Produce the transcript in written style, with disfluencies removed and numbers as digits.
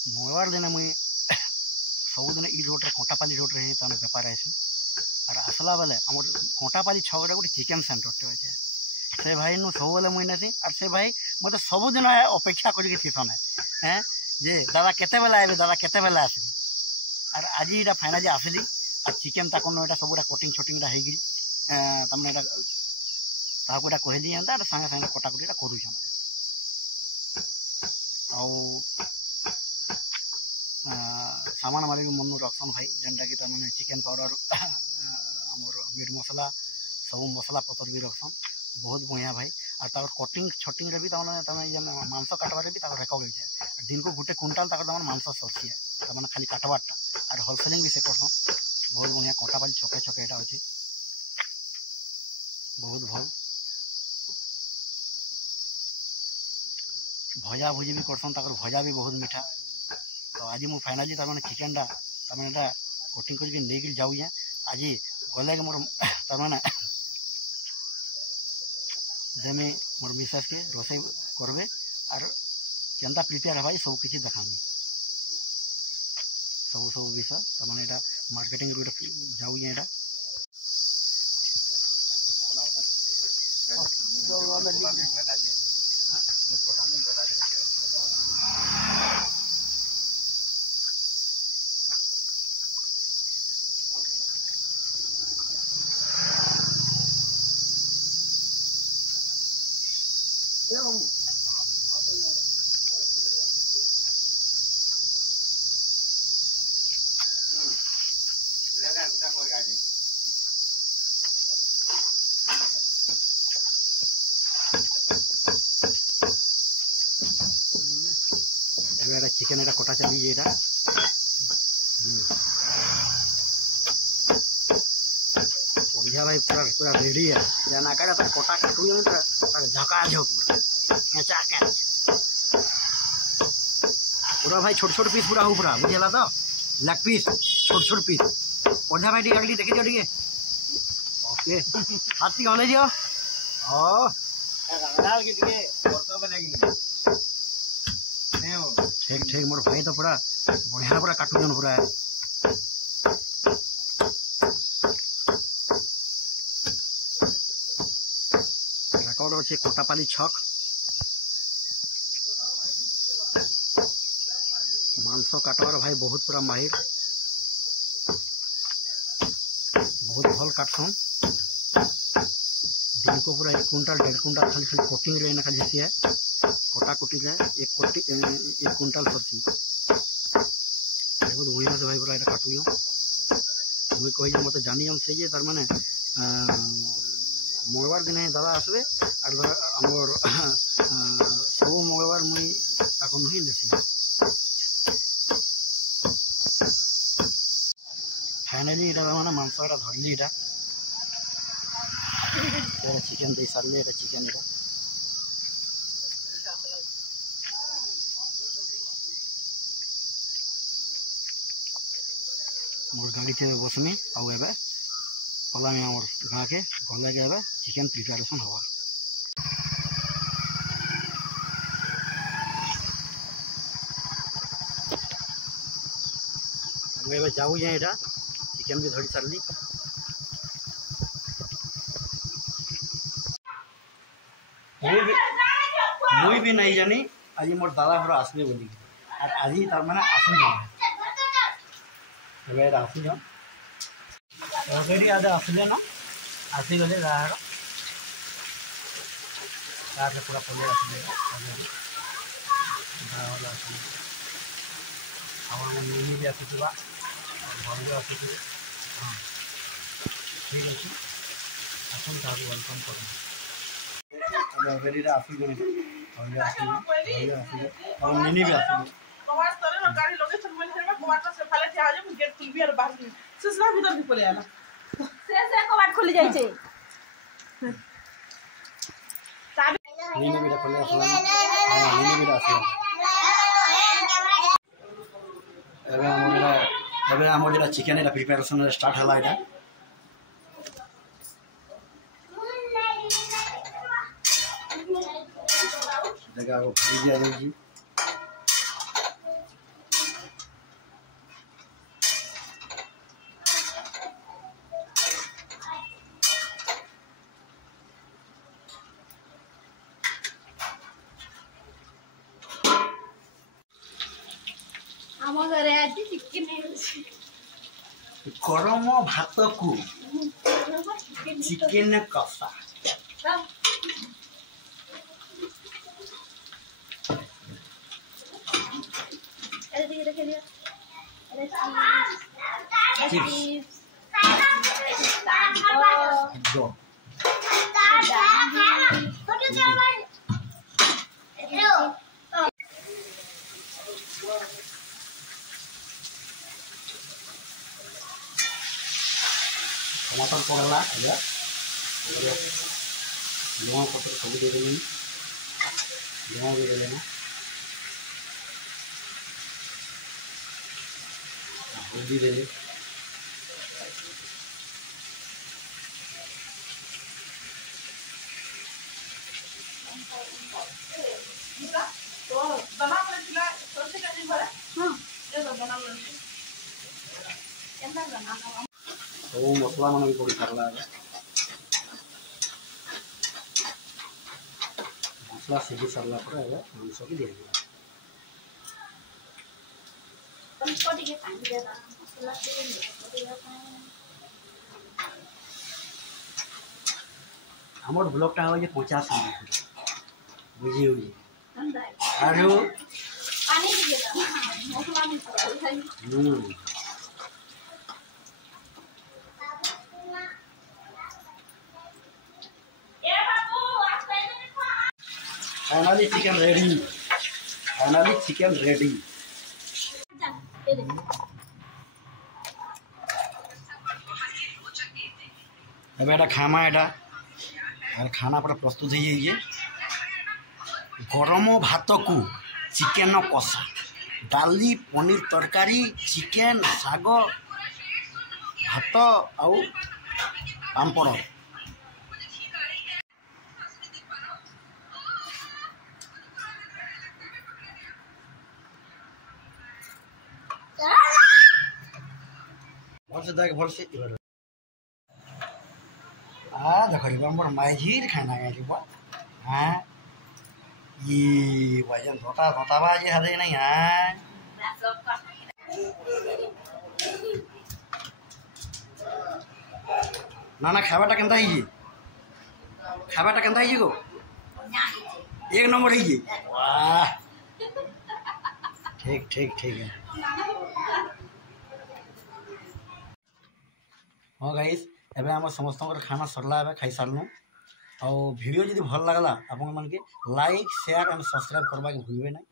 मंगलवार दिन मुई सबुदिन इ रोड्रे कंटापाली रोड्रे ही तमाम बेपार आसी और आसला बेले आम कंटापाली छकरे गोटे चिकेन सेंटरटे अच्छे से भाई नु सब बेले मुई नेसी और से भाई मत सबुदिन अपेक्षा करके थीसन है जे दादा केते बेला आए दादा केते बेला आसबे और आज यहाँ फाइनाली आसली और चिकेन ताकन यहाँ सबूटा कटिंग छटिंग होगी तमें यहाँ कहली एंता सागे सागे कटाकटी करूँ सामान मारे भी मन रखसन भाई जेनटा कि तमें चिकेन पाउडर आमर मीट मसला सब मसला पतर भी रखसन बहुत बढ़िया भाई और तार कटिंग छटिंग भी तमें मांस काटबार भी रेकर्ड होता दिन को गोटे कुंटाल तक मांस सरसी है तमें खाली काटबारटा और होलसेलिंग भी से करसन बहुत बढ़िया कंटापाली छके छके यहाँ अच्छे बहुत भल भजा भुजी भी करसन ताकर भजा भी बहुत मीठा तो आज मुझे फाइनाली तमें चिकेनटा तमें कटिंग करके नहीं जाऊँ आज गले मोर तमें देमी मोर मिसेस के रोसे करबे और केनता प्रिपेयर हवा सब किसी देखामी सब सब विषय तमें यहाँ मार्केटिंग जाऊँ यहाँ चिकेन এটা কটা চালিয়ে এটা बढ़िया भाई पूरा पूरा रेडी है जाना का तो कोटा काटू में तो झका झक पूरा खेचा खेच पूरा भाई छोट छोट पीस पूरा हो पूरा बुझेला तो लेग पीस छोट छोट पीस बढ़िया भाई अगली देखी जाओ ठीक ओके हाथ की हले दियो ओ डाल के दिए फोटो बनेगी ठीक ठीक मोर भाई तो पूरा बढ़िया पूरा काटून पूरा रेकर्ड अच्छे कंटापाली छक मांस काटवार भाई बहुत पूरा माहिर बहुत भल काटसन दिन को पूरा 1 कुंटाल 1.5 कुंटाल खाली खाली कटिंग रहे खाली सी है कोटा कुटी जाए 1 कुंटाल सरसी बहुत बढ़िया से भाई पूरा यहाँ काटू मुई कही मत जानी से तार माने मंगलवार दिन दादा आसबे और आमर सब मंगलवार मुई ताकन ही देसी फाइनाली यहाँ मैंने मांस यहाँ धरली यहाँ चिकेन दे सारे यहाँ चिकेन यहाँ मोर गाड़ी थे बसमी आउ एबे पलामी आमर गाँ के गले के एबे चिकेन प्रिपेरेसन हवा एबे जाऊ यहाँ चिकेन भी धरी सारली मुई भी नहीं जानी आज मोर दादा घर आसबे बोली और आज तार माने आसुन आसी जाओ अलरेडी आज आसले ना आसी गले दादार पूरा पलि आसले मिनी भी आसुवा घर भी आसु हाँ ठीक अच्छे आसन क्या वेलकम कर अलरेडी आसी गए मिनी भी आसू गाड़ी लोकेशन में से कमाटा से फाले थे आज हम गेट खुल भी और बाहर सिसला भीतर भी पले आला से कबाट खुल जाई छे मिनी भी पले आसला हां मिनी भी आसला एबे हमर जेला चिकेन एला प्रिपरेशन स्टार्ट हला एटा देखा वो भाई जा रही जी आम घर आज चिकेन गरम भात को चिकेन कषा टमाटर पड़ेगा लुण पत्र सब देदें लुण भी देदें हल्दी देदें सब मसला मान भी पड़ी सारा मसला सीखी सारा पर मांस की दिया हमार ब्लॉगटा हो 50 मिनट बुझी हुई फाइनली चिकन रेडी अब एटा खामा एटा और खाना पर प्रस्तुत है ये गरम भात को चिकेन कषा डाली पनीर तरकारी चिकेन साग भात आउ पापड़ भल से देख भल से देखो बड़ माझीर खाना गई हाँ ये वजन धोता बाजी हदे नहीं हाँ ना खावाटा केनता है गो एक नंबर है वाह ठीक है हाँ गाइस एबे हम समस्त खाना सरला खाई सारूँ और वीडियो जब भल लगला आप लाइक शेयर एंड सब्सक्राइब करवा के भूलबे नहीं।